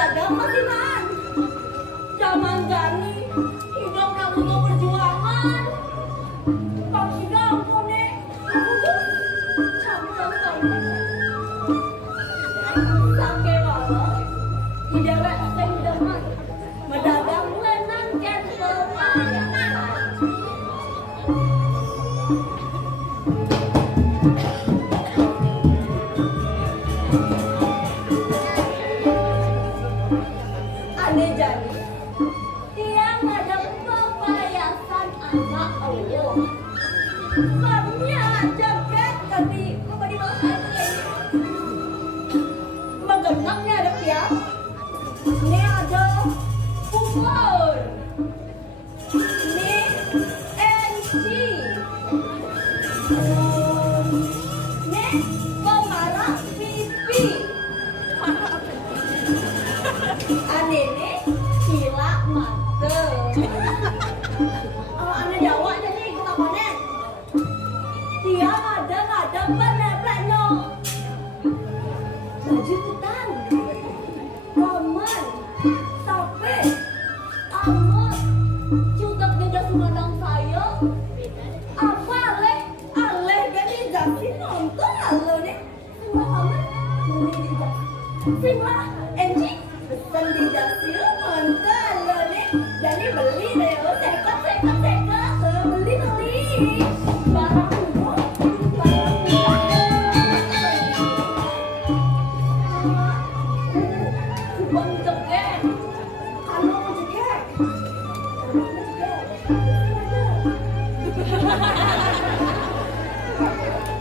dagang masihan. Zaman Jani hidup kamu mau perjuangan. Tapi gampang nih, aku tuh campur tahu. Sampai malam, di dewek sing demen mendagang lenang ken pemayan. Aneh Jani, dia ngadang pepayasan anak Allah. Babnya jagat tapi apa di bawah ini? Magenaknya ada ya. Ini ada umur. Ini NG. Ini pemarah pipi. Aneh nih gila mata. Aneh Jawa jadi ikut apa nih? Dia ada bener-bener baju hutan, roman, sape, amat, cutak jejak sumedang saya. Apa aleh gani jasi nonton lalu nih. Simba amat, mau dijak. Simba, Enji, pesan dijak sih nonton lalu nih. Jadi beli deh, sekat, beli.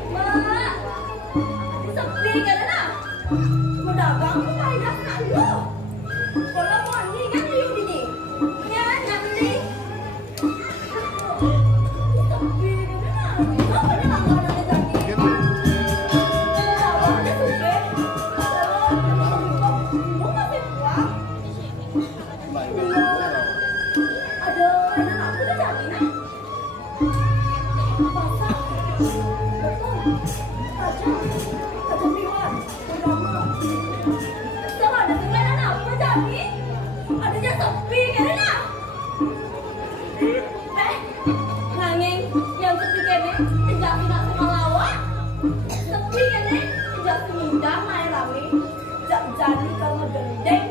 Barang sepi kan lah, mendagang payah nak lu. Kalau mau ni kan you ni, ya nak beli. Sepi kan lah, apa ni lang ada ni tadi? Apa ni sepi? Mau masih kuat? Ada anak aku dah jadi nak. Pasal, betul. Adanya sepi kan lah. Nanging yang sepi kan ni, sejak tidak semalawak. Sepi kan ni, sejak semindang main rame. Sejak jadi kau ngegendeng.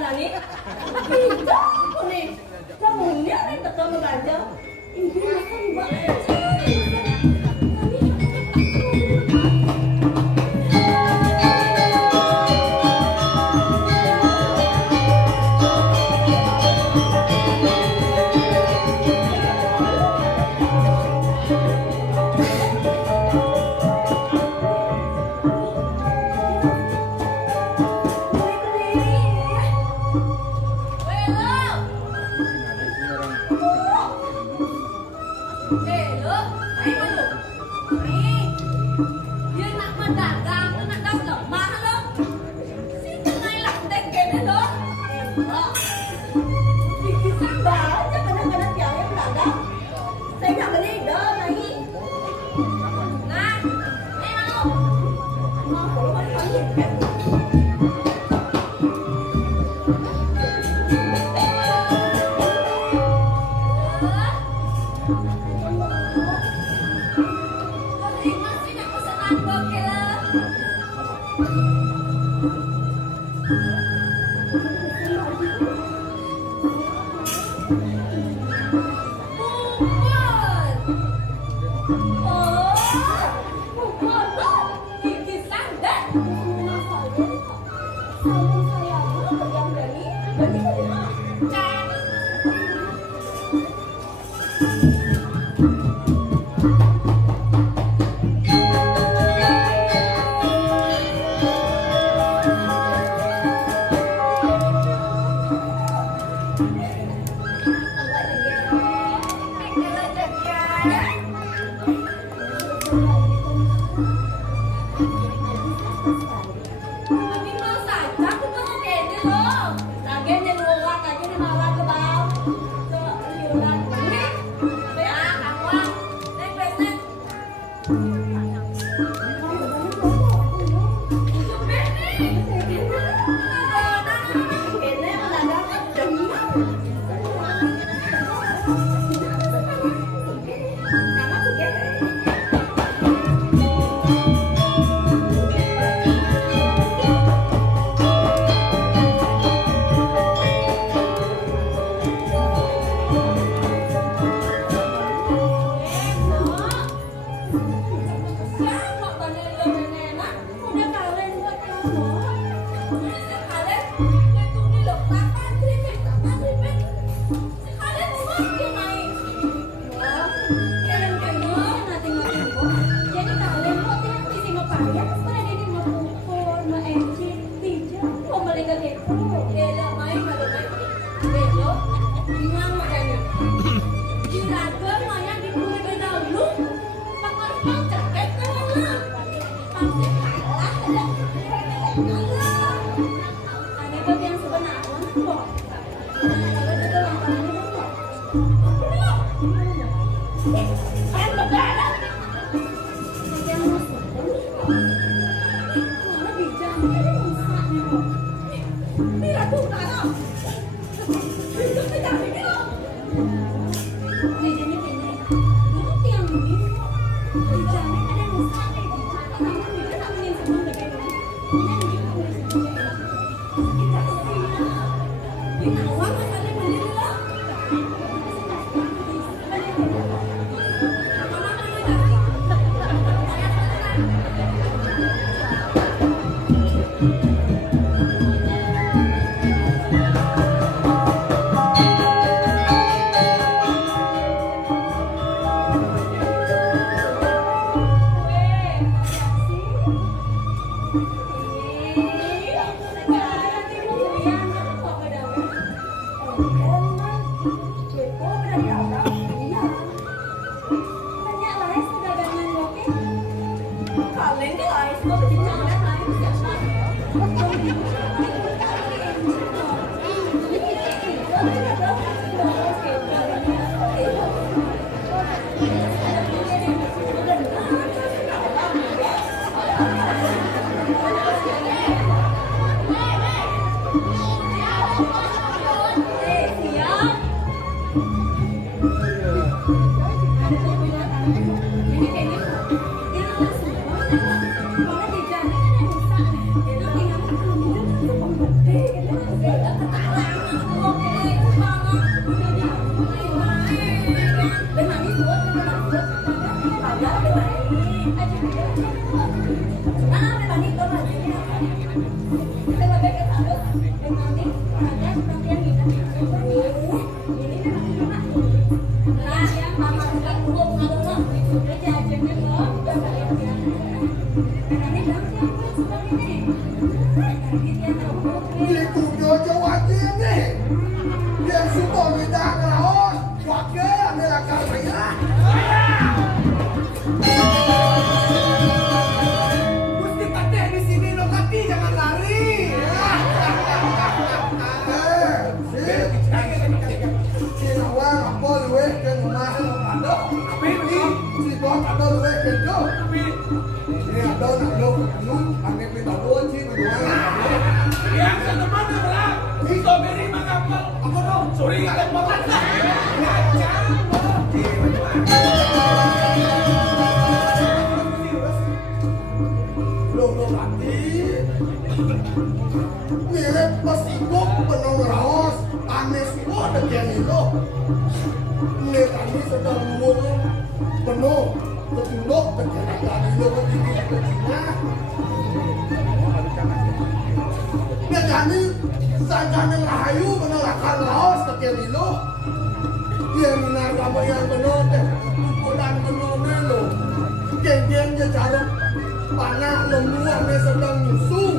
nani? Kita nih, kamu nih teka mengaja. Ini makan banget. Dia kudo jawabnya nih. Dia suka minta kelaut. Wakil ambil akal saya. Gusti Patih di sini lo kaki jangan lari. Si Nawang apa luwe ke rumah ada. Si Bom ada luwe ke jo. Ini ada nak lo kamu pakai pita dua sih berdua. Yang teman belah. Itu beri mangapal. Aku dong. Sorry kalian banget. Lo mati. Mirip pasibuk penuh raos. Aneh semua dekian itu. Ini kami sedang ngomong penuh ketunduk kecerdasan itu begini ke Cina. Ini kami saja rahayu menolakkan raos dekian itu. Dia minar apa yang penuh deh. Ukuran penuh melo. Geng-geng je jarum panah lembu ane sedang nyusuh.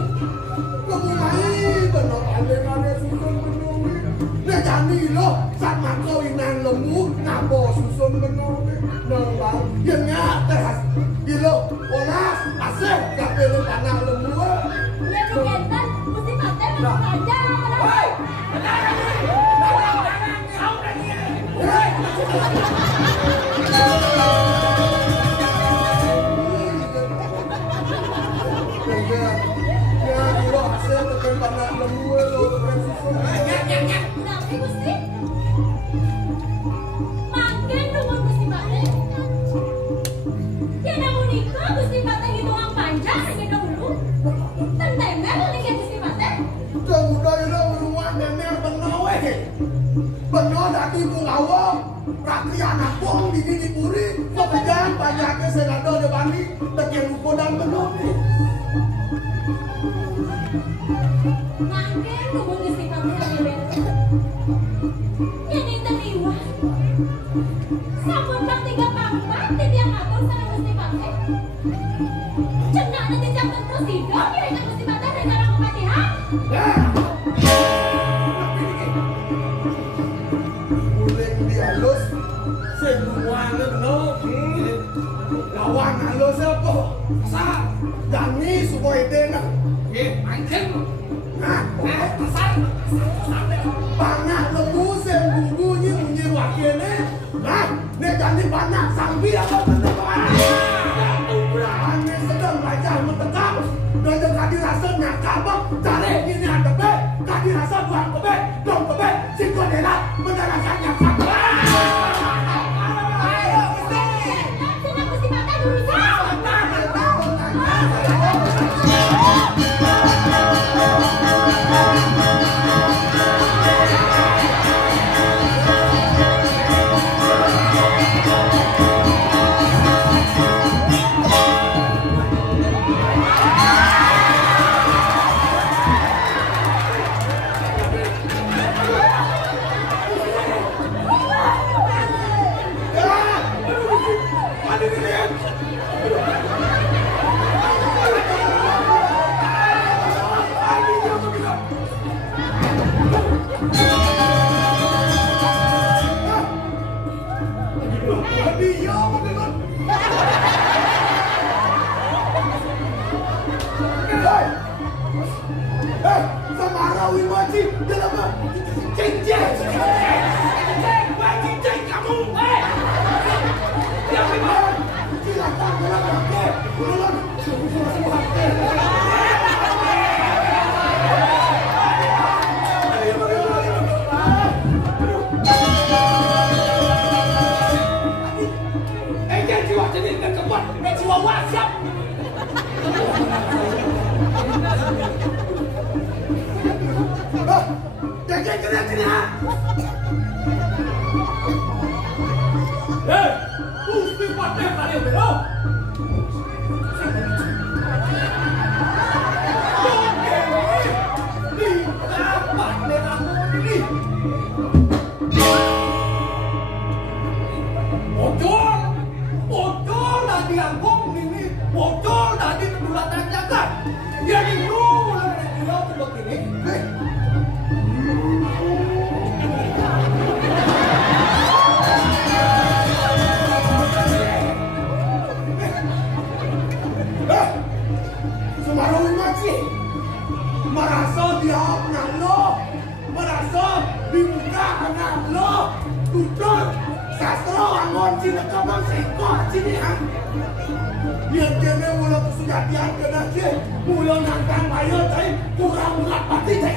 Kemulai penuh ane susun penuh. Dia jadi loh sama kawinan lembu ngabo susun penuh. Nembang yang nyates gilo olas asik kape lu panah lembu. Ya kegiatan mesti pakai menurut aja. Hei, Nanti Gusti makin nunggu Gusti Patih. Ya namun itu Gusti Patih hitungan panjang aja dulu. Tentengnya nih Gusti Patih. udah rumah nenek benar benar dari Bulawang Ratri anak pong di Puri pekerjaan banyaknya senado di Bali tekian lupa dan benar Makin nunggu Gusti Patih lagi beres. Ini terliwat. Sampun bang 3 pangkat di tiang atur sama Gusti Patih. Cendak nanti jangan terus hidup ya itu Gusti Patih dari karang kepatihan. Boleh dihalus semuanya benar lawan halus apa asal Dani supaya itu angkin asal panah lembu sembunyi bunyi wakilnya nah ini Dani panah sambil apa benar aneh sedang belajar mentekam dan kadi rasa nyakabak cari ini ada be kadi rasa buang kebe dong kebe singkodela menerakan nyakabak ayo Gusti Sudah Gusti Patih berusaha. Jangan jawab na lo. Merasa dibuka anak lo. Tutur sastra angon cina kabang sekor cini ha. Yang kene mula kesujatian kena sih. Mula nantang bayar tapi kurang berat pati teh.